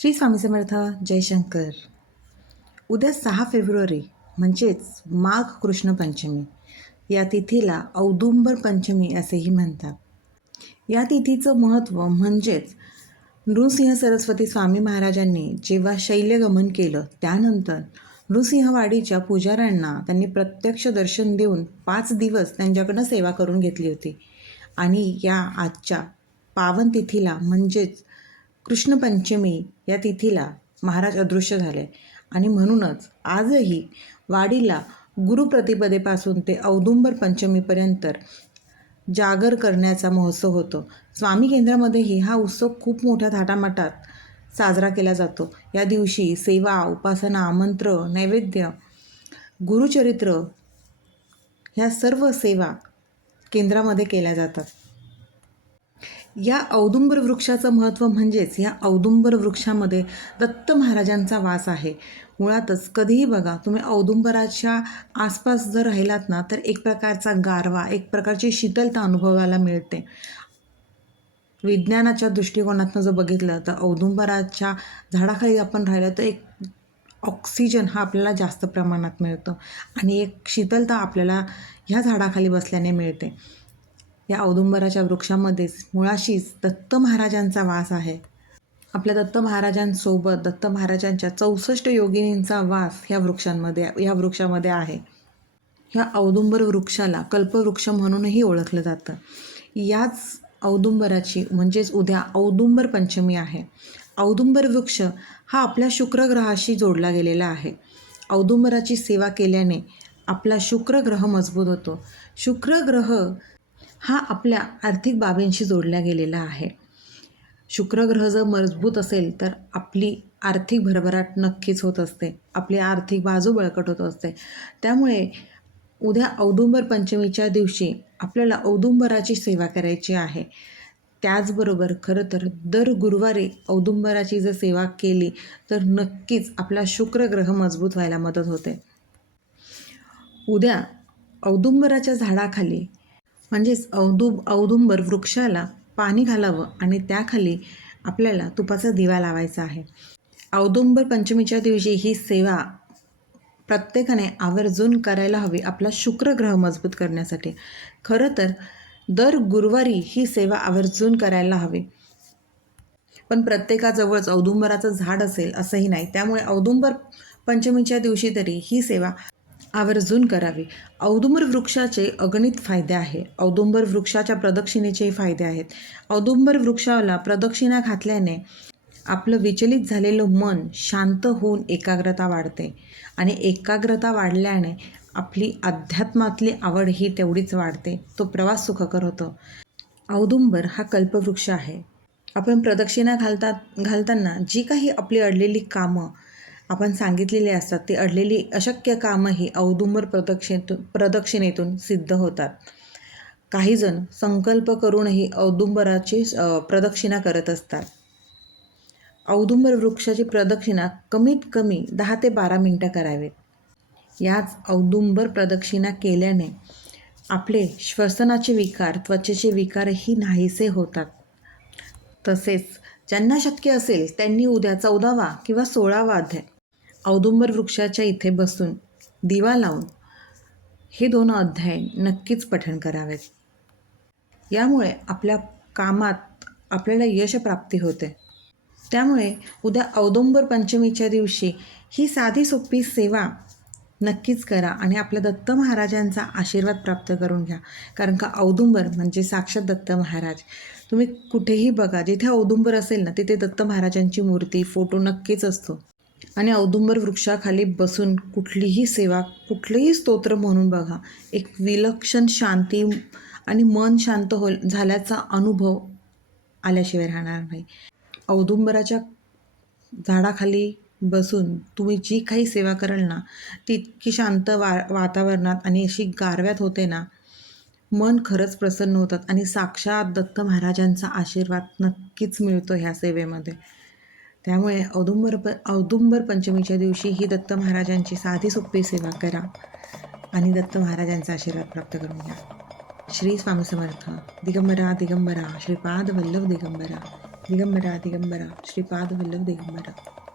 श्री स्वामी समर्थ जयशंकर उद्या सहा फेब्रुवारी म्हणजेच माघ कृष्ण पंचमी. या तिथीला औदुंबर पंचमी असेही म्हणतात. या तिथीचं महत्त्व म्हणजेच नृसिंह सरस्वती स्वामी महाराजांनी जेव्हा शैल्यगमन केलं त्यानंतर नृसिंहवाडीच्या पुजाऱ्यांना त्यांनी प्रत्यक्ष दर्शन देऊन पाच दिवस त्यांच्याकडनं सेवा करून घेतली होती. आणि या आजच्या पावन तिथीला म्हणजेच कृष्णपंचमी या तिथीला महाराज अदृश्य झाले. आणि म्हणूनच आजही वाडीला गुरुप्रतिपदेपासून ते औदुंबर पंचमीपर्यंत जागर करण्याचा महोत्सव होतो. स्वामी केंद्रामध्येही हा उत्सव खूप मोठ्या थाटामाटात साजरा केला जातो. या दिवशी सेवा उपासना आमंत्र नैवेद्य गुरुचरित्र ह्या सर्व सेवा केंद्रामध्ये केल्या जातात. या औदुंबर वृक्षाचं महत्त्व म्हणजेच या औदुंबर वृक्षामध्ये दत्त महाराजांचा वास आहे. मुळातच कधीही बघा तुम्ही औदुंबराच्या आसपास जर राहिलात ना तर एक प्रकारचा गारवा एक प्रकारची शीतलता अनुभवायला मिळते. विज्ञानाच्या दृष्टिकोनातनं जर बघितलं तर औदुंबराच्या झाडाखाली आपण राहिलं तर एक ऑक्सिजन हा आपल्याला जास्त प्रमाणात मिळतो. आणि एक शीतलता आपल्याला ह्या झाडाखाली बसल्याने मिळते. या औदुंबराच्या वृक्षामध्येच मुळाशीच दत्त महाराजांचा वास आहे. आपल्या दत्त महाराजांसोबत दत्त महाराजांच्या चौसष्ट योगिनींचा वास ह्या वृक्षांमध्ये ह्या वृक्षामध्ये आहे. ह्या औदुंबर वृक्षाला कल्पवृक्ष म्हणूनही ओळखलं जातं. याच औदुंबराची म्हणजेच उद्या औदुंबर पंचमी आहे. औदुंबर वृक्ष हा आपल्या शुक्रग्रहाशी जोडला गेलेला आहे. औदुंबराची सेवा केल्याने आपला शुक्रग्रह मजबूत होतो. शुक्रग्रह हा आपल्या आर्थिक बाबींशी जोडला गेलेला आहे. शुक्रग्रह जर मजबूत असेल तर आपली आर्थिक भरभराट नक्कीच होत असते. आपली आर्थिक बाजू बळकट होत असते. त्यामुळे उद्या औदुंबर पंचमीच्या दिवशी आपल्याला औदुंबराची सेवा करायची आहे. त्याचबरोबर खरं तर दर गुरुवारी औदुंबराची जर सेवा केली तर नक्कीच आपला शुक्रग्रह मजबूत व्हायला मदत होते. उद्या औदुंबराच्या झाडाखाली म्हणजेच औदु औदुंबर वृक्षाला पाणी घालावं आणि त्याखाली आपल्याला तुपाचा दिवा लावायचा आहे. औदुंबर पंचमीच्या दिवशी ही सेवा प्रत्येकाने आवर्जून करायला हवी आपला शुक्रग्रह मजबूत करण्यासाठी. खरं तर दर गुरुवारी ही सेवा आवर्जून करायला हवी. पण प्रत्येकाजवळच औदुंबराचं झाड असेल असंही नाही. त्यामुळे औदुंबर पंचमीच्या दिवशी तरी ही सेवा आवर्जून करावी. औदुंबर वृक्षाचे अगणित फायदे आहे. औदुंबर वृक्षाच्या प्रदक्षिणेचेही फायदे आहेत. औदुंबर वृक्षाला प्रदक्षिणा घातल्याने आपलं विचलित झालेलं मन शांत होऊन एकाग्रता वाढते आणि एकाग्रता वाढल्याने आपली अध्यात्मातली आवड ही तेवढीच वाढते. तो प्रवास सुखकर होतो. औदुंबर हा कल्पवृक्ष आहे. आपण प्रदक्षिणा घालतात घालताना जी काही आपली अडलेली कामं आपण सांगितलेले असतात ती अडलेली अशक्य कामंही औदुंबर प्रदक्षिणेतून प्रदक्षिणेतून सिद्ध होतात. काहीजण संकल्प करूनही औदुंबराची प्रदक्षिणा करत असतात. औदुंबर वृक्षाची प्रदक्षिणा कमीत कमी दहा ते बारा मिनटं करावेत. याच औदुंबर प्रदक्षिणा केल्याने आपले श्वसनाचे विकार त्वचेचे विकारही नाहीसे होतात. तसेच ज्यांना शक्य असेल त्यांनी उद्या चौदावा किंवा सोळावा अध्याय औदुंबर वृक्षाच्या इथे बसून दिवा लावून हे दोन अध्याय नक्कीच पठण करावेत. यामुळे आपल्या कामात आपल्याला यशप्राप्ती होते. त्यामुळे उद्या औदुंबर पंचमीच्या दिवशी ही साधी सोपी सेवा नक्कीच करा आणि आपल्या दत्त महाराजांचा आशीर्वाद प्राप्त करून घ्या. कारण का औदुंबर म्हणजे साक्षात दत्त महाराज. तुम्ही कुठेही बघा जिथे औदुंबर असेल ना तिथे दत्त महाराजांची मूर्ती फोटो नक्कीच असतो. आणि औदुंबर वृक्षाखाली बसून कुठलीही सेवा कुठलंही स्तोत्र म्हणून बघा. एक विलक्षण शांती आणि मन शांत हो झाल्याचा अनुभव आल्याशिवाय राहणार नाही. औदुंबराच्या झाडाखाली बसून तुम्ही जी काही सेवा कराल ना ती इतकी शांत वा वातावरणात आणि अशी गारव्यात होते ना मन खरंच प्रसन्न होतात. आणि साक्षात दत्त महाराजांचा आशीर्वाद नक्कीच मिळतो ह्या सेवेमध्ये. त्यामुळे औदुंबर प औदुंबर पंचमीच्या दिवशी ही दत्त महाराजांची साधी सोपी सेवा करा आणि दत्त महाराजांचा आशीर्वाद प्राप्त करून घ्या. श्री स्वामी समर्थ. दिगंबरा दिगंबरा. श्रीपाद वल्लभ दिगंबरा. दिगंबरा दिगंबरा. श्रीपाद वल्लभ दिगंबरा.